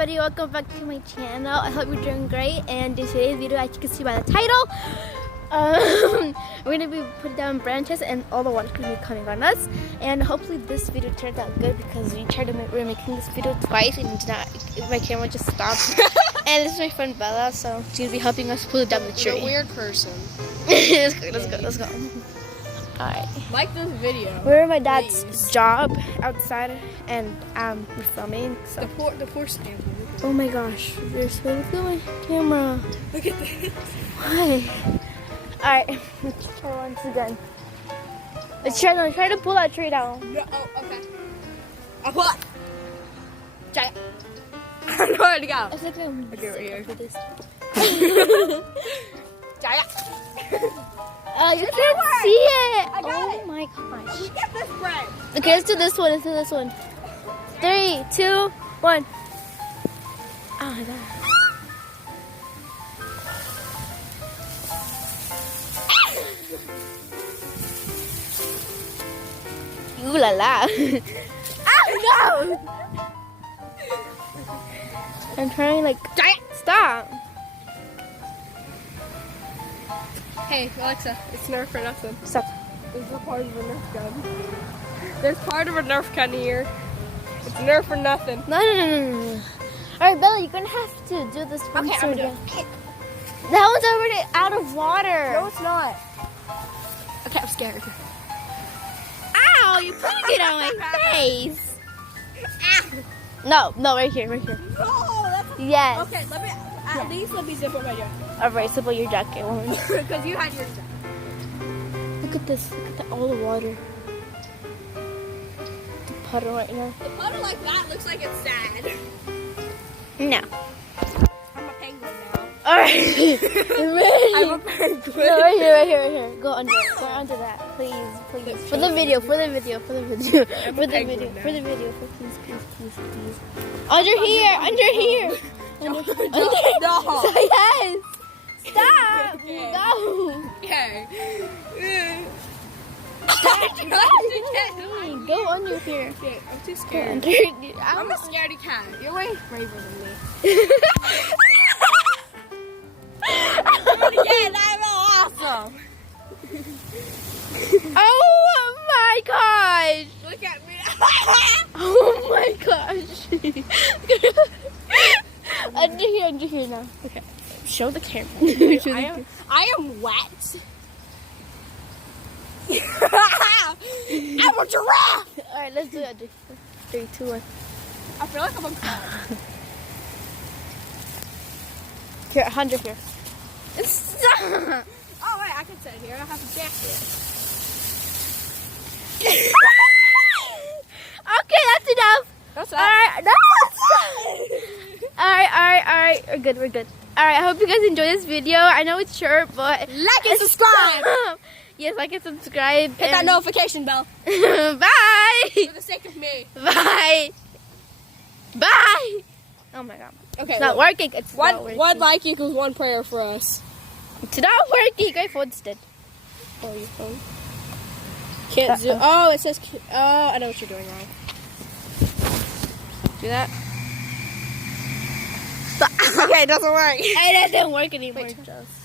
everybody, welcome back to my channel. I hope you're doing great, and in today's video, as you can see by the title, we're going to be putting down branches and all the water's going to be coming on us. And hopefully this video turned out good because we're making this video twice and my camera just stopped. And this is my friend Bella, so she's going to be helping us pull down the tree. You're a weird person. Let's go. Alright. Like this video. We're at my dad's job outside, and we're filming. So. The poor stamp. Oh my gosh, there's something with my camera. Look at this. Why? Alright, let's try once again. Let's try to pull that tree down. No, oh, okay. I'll pull it. Try it. I don't know where to go. It's like Okay, right here. this. Try it. Oh, you can't see it. I got oh it. My gosh. Get this bread. Okay, let's do this one. 3, 2, 1. Oh my god. Ooh la la. Oh no! I'm trying like stop. Hey, Alexa, it's Nerf for nothing. Stop. There's a part of a Nerf gun. There's part of a Nerf gun here. It's Nerf for nothing. No. Alright, Bella, you're gonna have to do this one. Okay, I'm doing it. That one's already out of water. No, it's not. Okay, I'm scared. Ow, you put it on my face. No, right here. No, that's Yes. okay. At least let me zip up my jacket. Alright, so put your jacket on. Because you had your jacket. Look at this. Look at all the water. The puddle right now. The puddle like that looks like it's sad. No. I'm a penguin now. Alright. I'm a penguin. No, right here. Go under that. Please. For the video. Please. Under here. No. Yes. Stop. Okay. No. Okay. Go under here. Okay, I'm too Go scared. under. I'm a scaredy cat. You're way braver than me. Again, I'm awesome. Oh my gosh. Look at me. Oh my gosh. Under here now. Okay. Show the camera. I am wet. I'm a giraffe. Alright, let's do it. 3, 2, 1. I feel like I'm a cat. Here, 100 here. Stop. Oh wait, I can sit here. I have a jacket. Okay, that's enough. That's Alright, no. Alright. We're good. Alright, I hope you guys enjoy this video. I know it's short, but like and subscribe. Yes, like and subscribe. Hit that notification bell. Bye. For the sake of me. Bye. Oh my god. Okay. It's not working. It's not working. One like equals one prayer for us. It's not working. My phone's dead. Oh, your phone. Can't zoom. Oh, it says. Oh, I know what you're doing wrong. Do that. Okay, it doesn't work. It doesn't work anymore. Wait. Just.